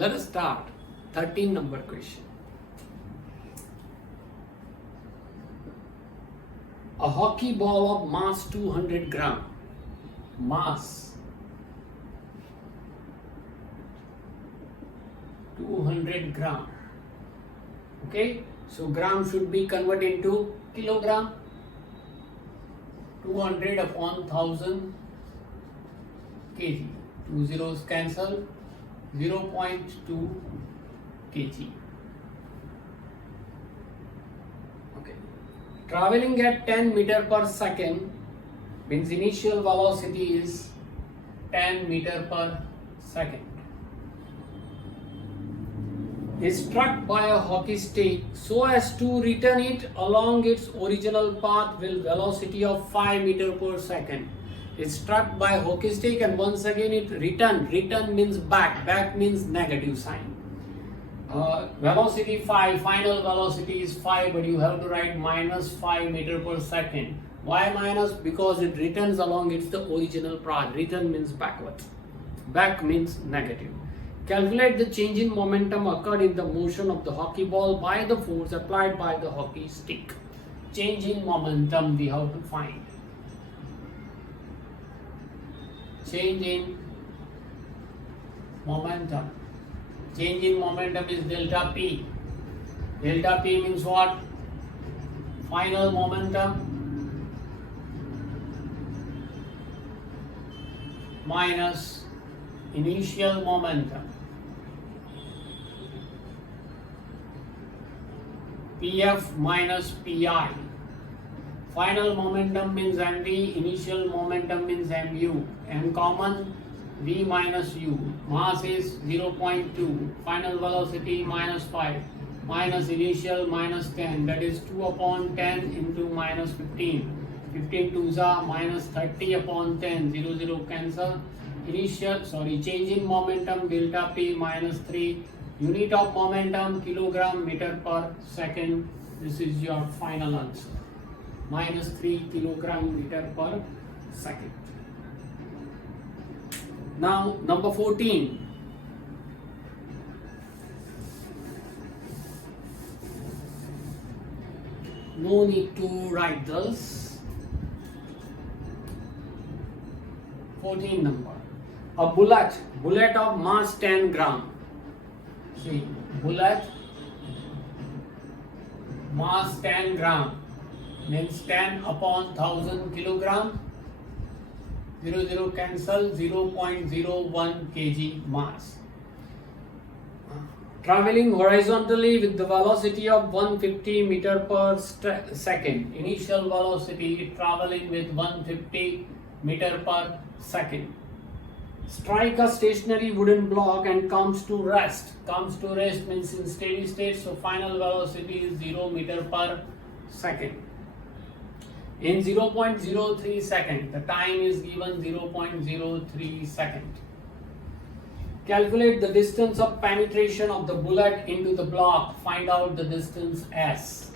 Let us start. 13 number question. A hockey ball of mass 200 gram. Mass 200 gram. Okay, so gram should be converted into kilogram. 200 upon 1000 kg. Two zeros cancel. 0.2 kg. Okay. Traveling at 10 meter per second means initial velocity is 10 meter per second. Is struck by a hockey stick so as to return it along its original path with velocity of 5 meter per second. Is struck by hockey stick and once again it return means back means negative sign. Velocity 5, final velocity is 5, but you have to write minus 5 meter per second. Why minus? Because it returns along its the original path. Return means backwards, back means negative. Calculate the change in momentum occurred in the motion of the hockey ball by the force applied by the hockey stick. Change in momentum we have to find. Change in momentum. Change in momentum is delta P. Delta P means what? Final momentum minus initial momentum. PF minus PI. Final momentum means mv, initial momentum means mu. M common, v minus u. Mass is 0.2. Final velocity minus 5. Minus initial minus 10. That is 2 upon 10 into minus 15. 15 2s are minus 30 upon 10. 0 0 cancel. Change in momentum delta P minus 3. Unit of momentum kilogram meter per second. This is your final answer. Minus 3 kilogram meter per second. Now number 14. No need to write this. 14 number. A bullet of mass 10 gram. See, bullet mass 10 gram means 10 upon 1000 kilogram. 0 0 cancel. 0.01 kg mass. Traveling horizontally with the velocity of 150 meter per second. Initial velocity traveling with 150 meter per second. Strike a stationary wooden block and comes to rest. Comes to rest means in steady state, so final velocity is 0 meter per second. In 0.03 second, the time is given 0.03 second. Calculate the distance of penetration of the bullet into the block. Find out the distance s.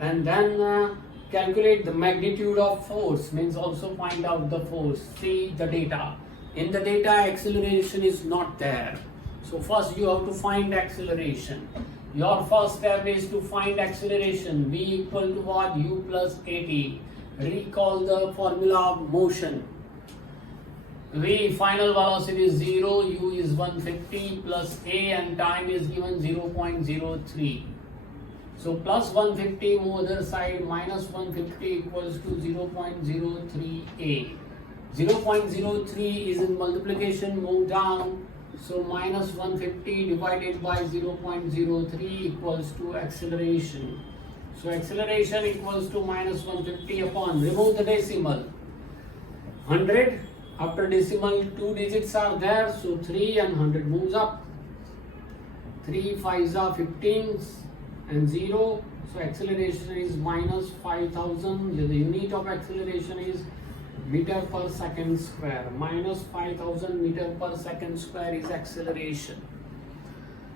And then calculate the magnitude of force, means also find out the force. See the data. In the data, acceleration is not there. So first you have to find acceleration. Your first step is to find acceleration. V equal to what? U plus at. Recall the formula of motion. V final velocity is 0, U is 150 plus A and time is given 0.03. So plus 150 move other side, minus 150 equals to 0.03 A. 0.03 is in multiplication, move down. So minus 150 divided by 0.03 equals to acceleration. So acceleration equals to minus 150 upon, remove the decimal, 100. After decimal, 2 digits are there, so 3 and 100 moves up. 3 5s are 15 and 0. So acceleration is minus 5000. The unit of acceleration is meter per second square. Minus 5000 meter per second square is acceleration.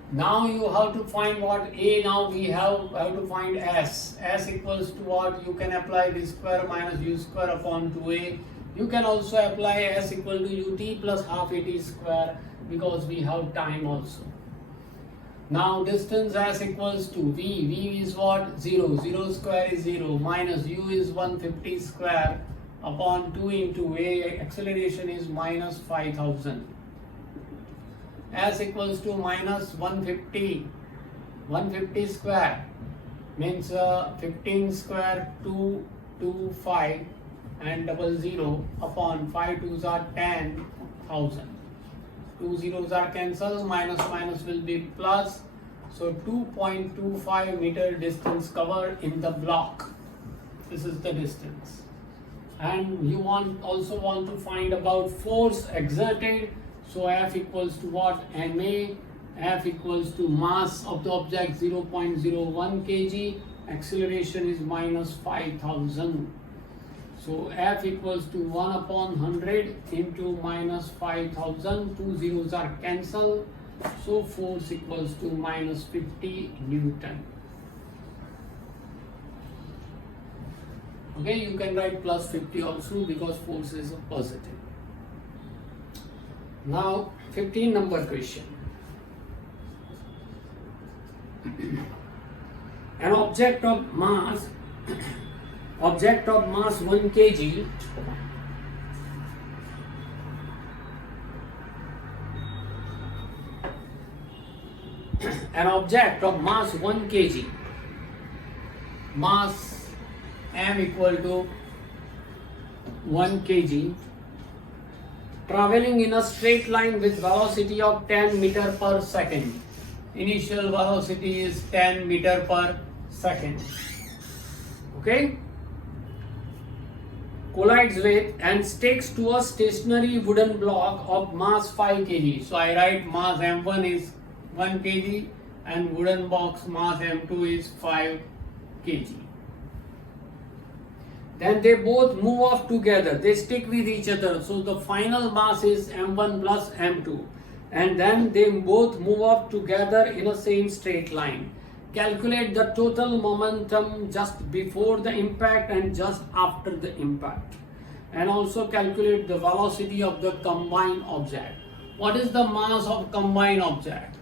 Now you have to find what A. Now we have to find S. S equals to what? You can apply V square minus U square upon 2A. You can also apply S equal to UT plus half AT square because we have time also. Now distance s equals to v is what? 0. 0 square is 0 minus u is 150 square upon 2 into a, acceleration is minus 5000. S equals to minus 150 square means 15 square 225 and 00 upon 5 2s are 10,000. 2 zeros are cancelled, minus minus will be plus. So 2.25 meter distance covered in the block. This is the distance. And you also want to find about force exerted. So F equals to what? MA. F equals to mass of the object 0.01 kg. Acceleration is minus 5000. So F equals to 1 upon 100 into minus 5000. 2 zeros are cancelled. So force equals to minus 50 Newton. Okay, you can write plus 50 also because force is a positive. Now 15 number question. An object of mass 1 kg an object of mass 1 kg, mass m equal to 1 kg, traveling in a straight line with velocity of 10 meter per second. Initial velocity is 10 meter per second. Okay, collides with and sticks to a stationary wooden block of mass 5 kg. So I write mass m1 is 1 kg and wooden box mass m2 is 5 kg. Then they both move off together, they stick with each other. So the final mass is m1 plus m2, and then they both move off together in a same straight line. Calculate the total momentum just before the impact and just after the impact, and also calculate the velocity of the combined object. What is the mass of combined object?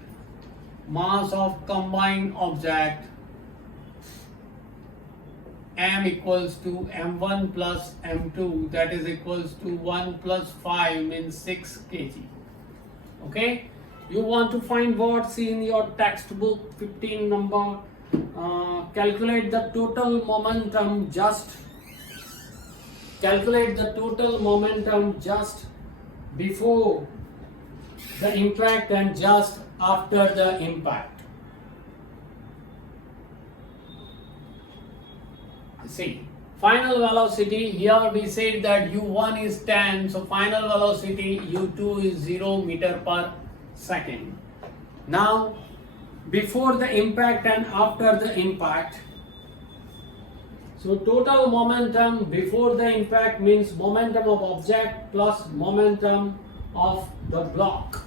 Mass of combined object m equals to m1 plus m2, that is equals to 1 plus 5 means 6 kg. Okay, you want to find what? See in your textbook 15 number. Calculate the total momentum just before the impact and just after the impact. See, final velocity, here we said that u1 is 10, so final velocity u2 is 0 meter per second. Now before the impact and after the impact, so total momentum before the impact means momentum of object plus momentum of the block.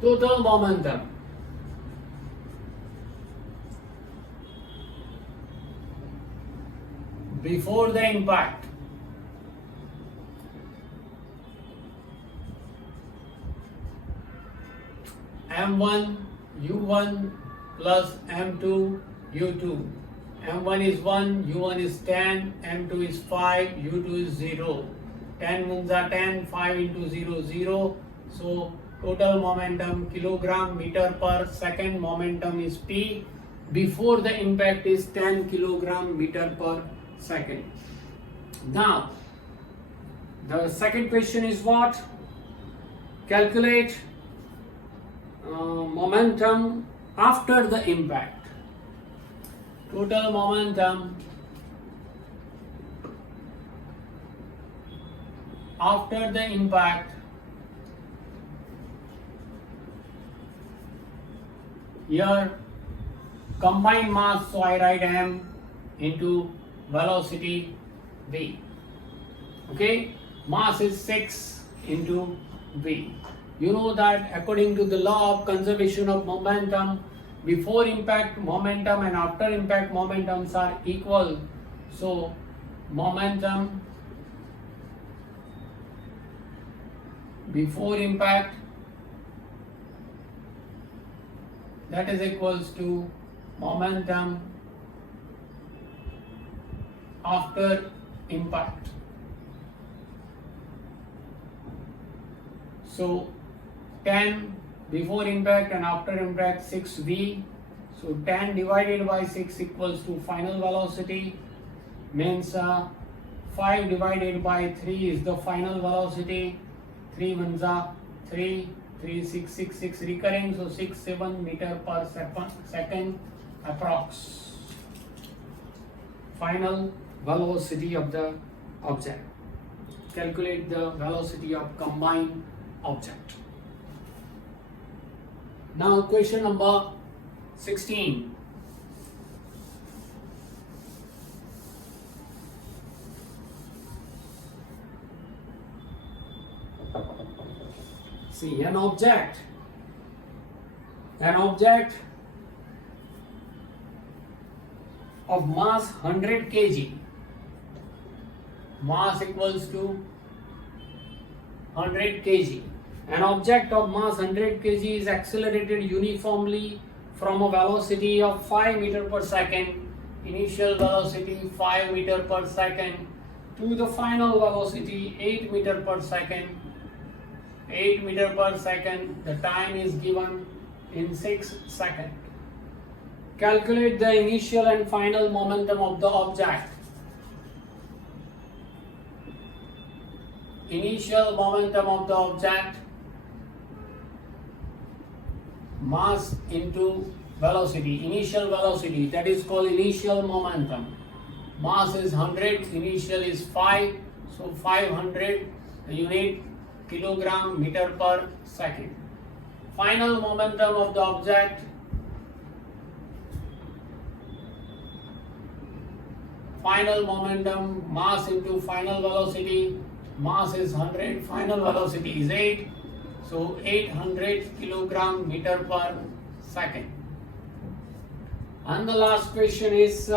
Total momentum before the impact m1 u1 plus m2 u2. m1 is 1, u1 is 10, m2 is 5, u2 is 0. 10 moves are 10, 5 into 0 0. So total momentum kilogram meter per second, momentum is p. Before the impact is 10 kilogram meter per second. Now the second question is what? Calculate momentum after the impact. Total momentum after the impact. Here combined mass, so I write m into velocity v. Okay, mass is 6 into v. You know that according to the law of conservation of momentum, before impact momentum and after impact momentums are equal. So momentum before impact that is equals to momentum after impact. So 10 before impact and after impact 6v. So 10 divided by 6 equals to final velocity, means 5 divided by 3 is the final velocity. 3 ones are 3, 3, 6, 6, 6 recurring, so 6, 7 meter per second approx. Final velocity of the object. Calculate the velocity of combined object. Now question number 16. See, an object of mass 100 kg, mass equals to 100 kg. An object of mass 100 kg is accelerated uniformly from a velocity of 5 meter per second, initial velocity 5 meter per second, to the final velocity 8 meter per second. 8 meter per second, the time is given in 6 seconds. Calculate the initial and final momentum of the object. Initial momentum of the object, mass into velocity. Initial velocity, that is called initial momentum. Mass is 100, initial is 5, so 500 unit kilogram meter per second. Final momentum of the object, final momentum, mass into final velocity. Mass is 100, final velocity is 8, so 800 kilogram meter per second. And the last question is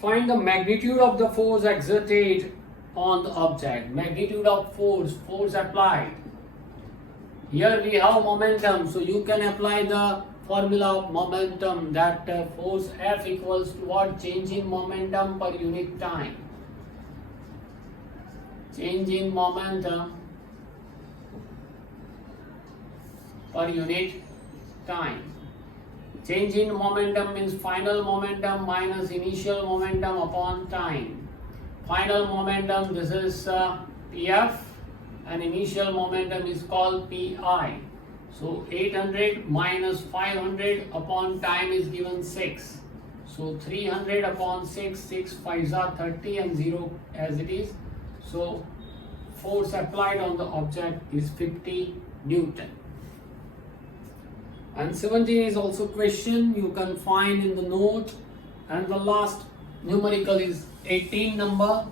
find the magnitude of the force exerted on the object. Magnitude of force applied. Here we have momentum, so you can apply the formula of momentum, that force F equals to what? Change in momentum per unit time. Change in momentum per unit time. Change in momentum means final momentum minus initial momentum upon time. Final momentum, this is Pf, and initial momentum is called Pi. So 800 minus 500 upon time is given 6. So 300 upon 6, 6 5s are 30 and 0 as it is. So force applied on the object is 50 Newton. And 17 is also question you can find in the note, and the last numerical is 18 number.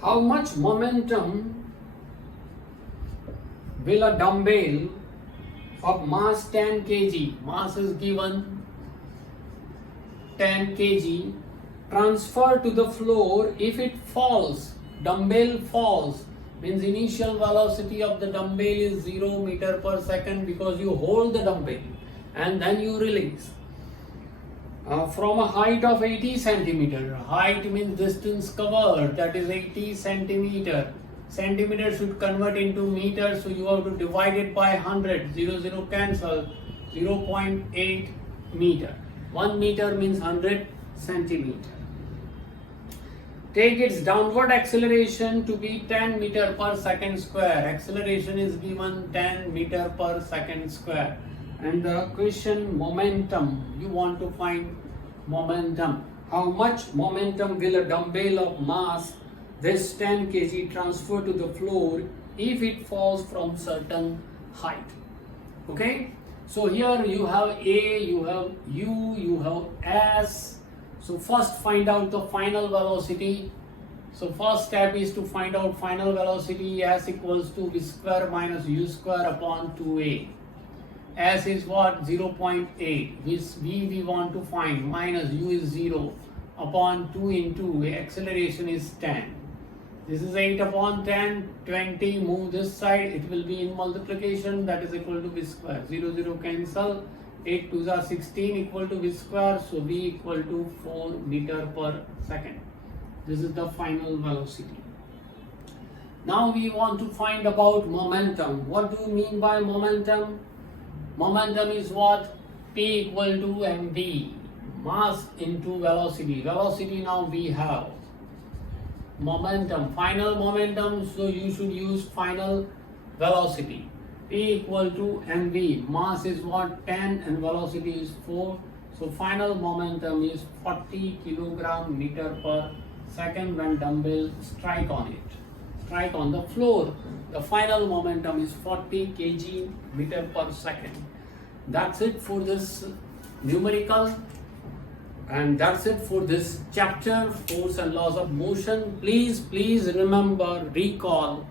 How much momentum will a dumbbell of mass 10 kg, mass is given 10 kg, transfer to the floor if it falls? Dumbbell falls, means initial velocity of the dumbbell is 0 meter per second because you hold the dumbbell and then you release. From a height of 80 centimeter, height means distance covered, that is 80 centimeter. Centimeter should convert into meters, so you have to divide it by 100. 0, 0 cancel. 0.8 meter. 1 meter means 100 centimeter. Take its downward acceleration to be 10 meter per second square. Acceleration is given 10 meter per second square. And the question momentum, you want to find momentum. How much momentum will a dumbbell of mass this 10 kg transfer to the floor if it falls from certain height? Okay, so here you have A, you have U, you have S. So first find out the final velocity. So first step is to find out final velocity. S equals to V square minus U square upon 2A. S is what? 0.8. This V we want to find. Minus U is 0 upon 2 into acceleration is 10. This is 8 upon 10, 20. Move this side. It will be in multiplication. That is equal to V square. 0, 0 cancel. 8 2s are 16 equal to V square. So V equal to 4 meter per second. This is the final velocity. Now we want to find about momentum. What do you mean by momentum? Momentum is what? P equal to mv. Mass into velocity. Velocity now we have. Momentum. Final momentum. So you should use final velocity. P equal to mv. Mass is what? 10 and velocity is 4. So final momentum is 40 kilogram meter per second when dumbbell strike on it. Strike on the floor. The final momentum is 40 kg meter per second. That's it for this numerical, and that's it for this chapter, force and laws of motion. Please remember, recall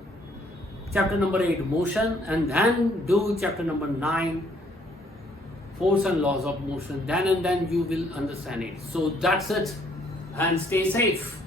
chapter number 8, motion, and then do chapter number 9, force and laws of motion. Then you will understand it. So that's it, and stay safe.